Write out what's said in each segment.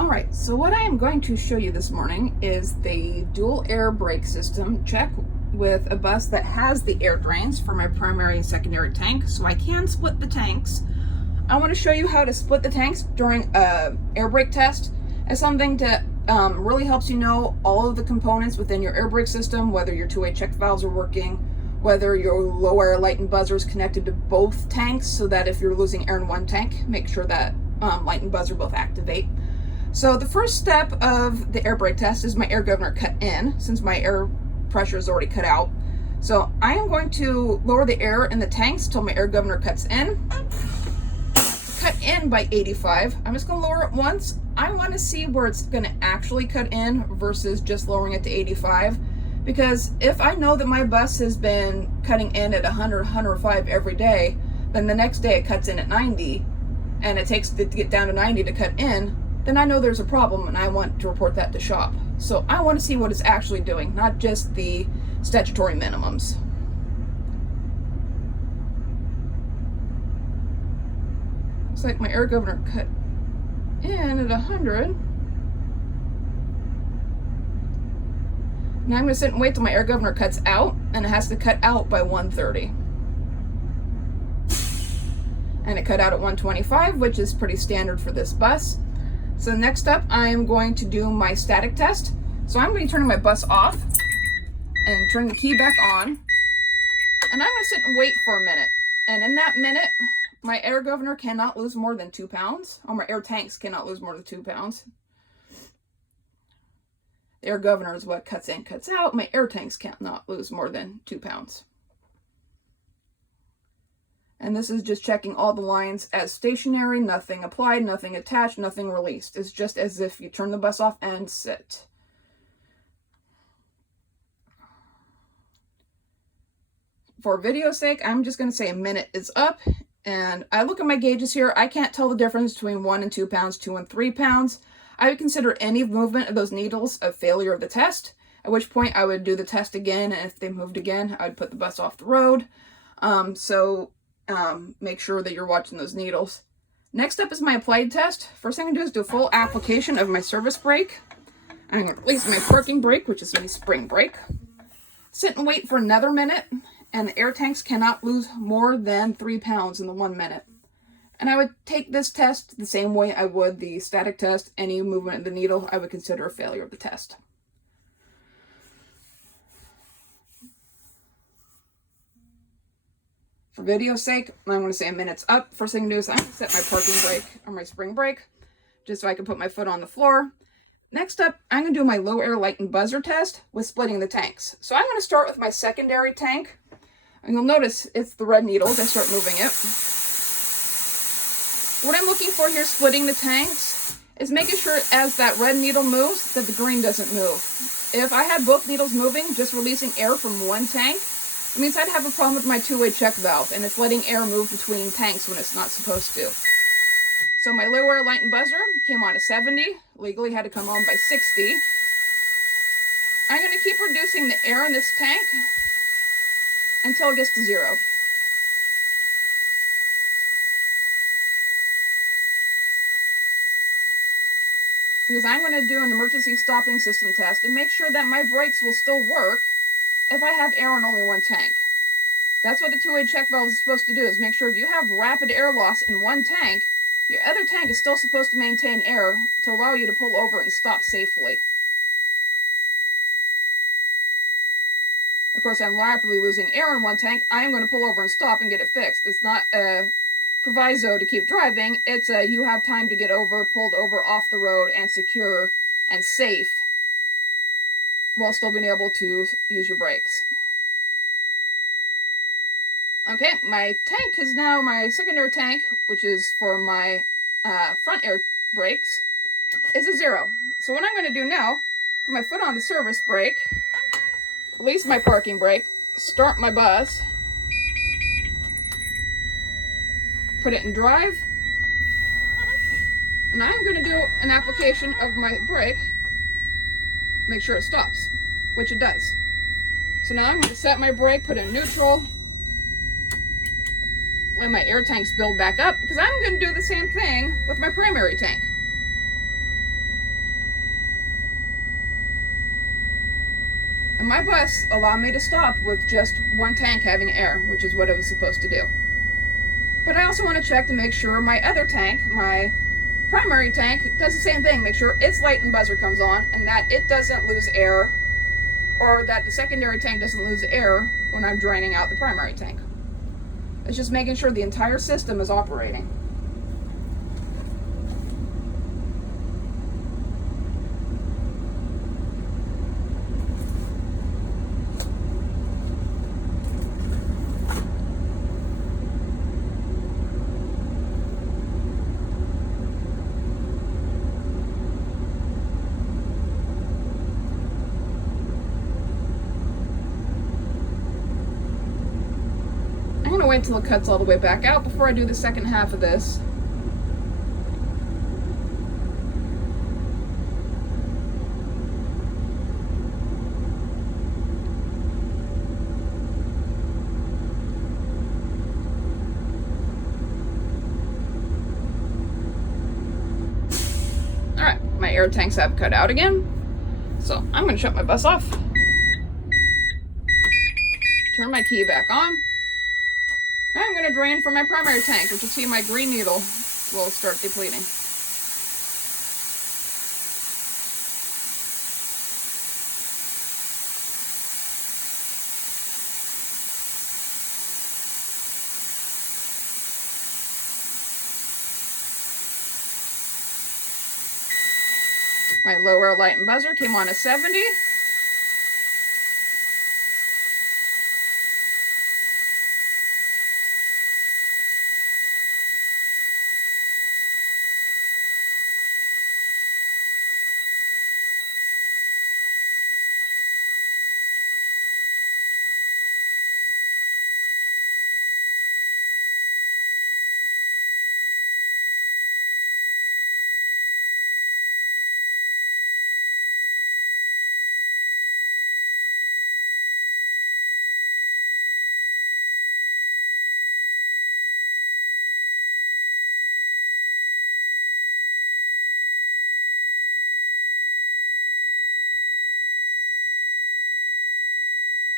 Alright, so what I am going to show you this morning is the dual air brake system check with a bus that has the air drains for my primary and secondary tank, so I can split the tanks. I want to show you how to split the tanks during a air brake test as something that really helps you know all of the components within your air brake system, whether your two-way check valves are working, whether your low air light and buzzer is connected to both tanks, so that if you're losing air in one tank, make sure that light and buzzer both activate. So the first step of the air brake test is my air governor cut in, since my air pressure is already cut out. So I am going to lower the air in the tanks till my air governor cuts in. Cut in by 85. I'm just going to lower it once. I want to see where it's going to actually cut in versus just lowering it to 85. Because if I know that my bus has been cutting in at 100, 105 every day, then the next day it cuts in at 90, and it takes to get down to 90 to cut in, then I know there's a problem and I want to report that to shop. So I want to see what it's actually doing, not just the statutory minimums. Looks like my air governor cut in at 100. Now I'm going to sit and wait till my air governor cuts out, and it has to cut out by 130. And it cut out at 125, which is pretty standard for this bus. So next up, I am going to do my static test. So I'm going to be turning my bus off and turning the key back on. And I'm going to sit and wait for a minute. And in that minute, my air governor cannot lose more than 2 pounds, or my air tanks cannot lose more than 2 pounds. The air governor is what cuts in, cuts out. My air tanks cannot lose more than 2 pounds. And this is just checking all the lines as stationary, nothing applied, nothing attached, nothing released. It's just as if you turn the bus off and sit. For video's sake, I'm just going to say a minute is up. And I look at my gauges here. I can't tell the difference between 1 and 2 pounds, 2 and 3 pounds. I would consider any movement of those needles a failure of the test, at which point I would do the test again. And if they moved again, I would put the bus off the road. Make sure that you're watching those needles. Next up is my applied test. First thing I do is do a full application of my service brake. I'm going to release my parking brake, which is my spring brake. Sit and wait for another minute, and the air tanks cannot lose more than 3 pounds in the 1 minute. And I would take this test the same way I would the static test. Any movement of the needle, I would consider a failure of the test. For video's sake, I'm going to say a minute's up. First thing to do is I'm going to set my parking brake or my spring brake, just so I can put my foot on the floor. Next up, I'm going to do my low air light and buzzer test with splitting the tanks. So I'm going to start with my secondary tank. And you'll notice it's the red needles. I start moving it. What I'm looking for here splitting the tanks is making sure as that red needle moves that the green doesn't move. If I had both needles moving, just releasing air from one tank, it means I'd have a problem with my two-way check valve, and it's letting air move between tanks when it's not supposed to. So my low air light and buzzer came on to 70, legally had to come on by 60. I'm going to keep reducing the air in this tank until it gets to 0. Because I'm going to do an emergency stopping system test and make sure that my brakes will still work if I have air in only one tank. That's what the two-way check valve is supposed to do, is make sure if you have rapid air loss in one tank, your other tank is still supposed to maintain air to allow you to pull over and stop safely. Of course, I'm rapidly losing air in one tank. I am going to pull over and stop and get it fixed. It's not a proviso to keep driving. It's a you have time to get over, pulled over off the road, and secure and safe while still being able to use your brakes. Okay, my tank is now my secondary tank, which is for my front air brakes, is a 0. So what I'm going to do now, put my foot on the service brake, release my parking brake, start my bus, put it in drive, and I'm going to do an application of my brake, make sure it stops, which it does. So now I'm going to set my brake, put it in neutral, let my air tanks build back up, because I'm going to do the same thing with my primary tank. my bus allowed me to stop with just one tank having air, which is what it was supposed to do. But I also want to check to make sure my other tank, my primary tank, does the same thing. Make sure its light and buzzer comes on and that it doesn't lose air, or that the secondary tank doesn't lose air when I'm draining out the primary tank. It's just making sure the entire system is operating. I'm going to wait until it cuts all the way back out before I do the second half of this. Alright, my air tanks have cut out again. So I'm going to shut my bus off. Turn my key back on. I'm going to drain from my primary tank, which you see my green needle will start depleting. My lower light and buzzer came on at 70.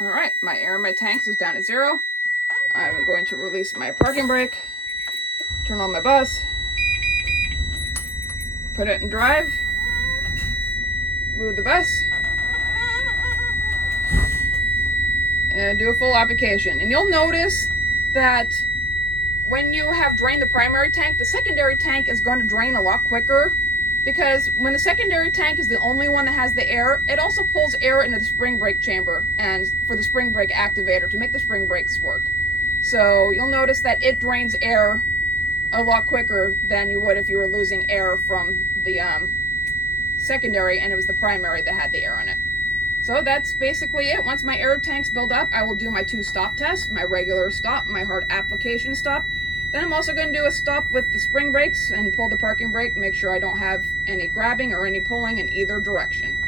All right, my air in my tanks is down to 0. I'm going to release my parking brake, turn on my bus, put it in drive, move the bus, and do a full application. And you'll notice that when you have drained the primary tank, the secondary tank is going to drain a lot quicker, because when the secondary tank is the only one that has the air, it also pulls air into the spring brake chamber and for the spring brake activator to make the spring brakes work. So you'll notice that it drains air a lot quicker than you would if you were losing air from the secondary and it was the primary that had the air in it. So that's basically it. Once my air tanks build up, I will do my 2 stop tests, my regular stop, my hard application stop. Then I'm also going to do a stop with the spring brakes and pull the parking brake, make sure I don't have any grabbing or any pulling in either direction.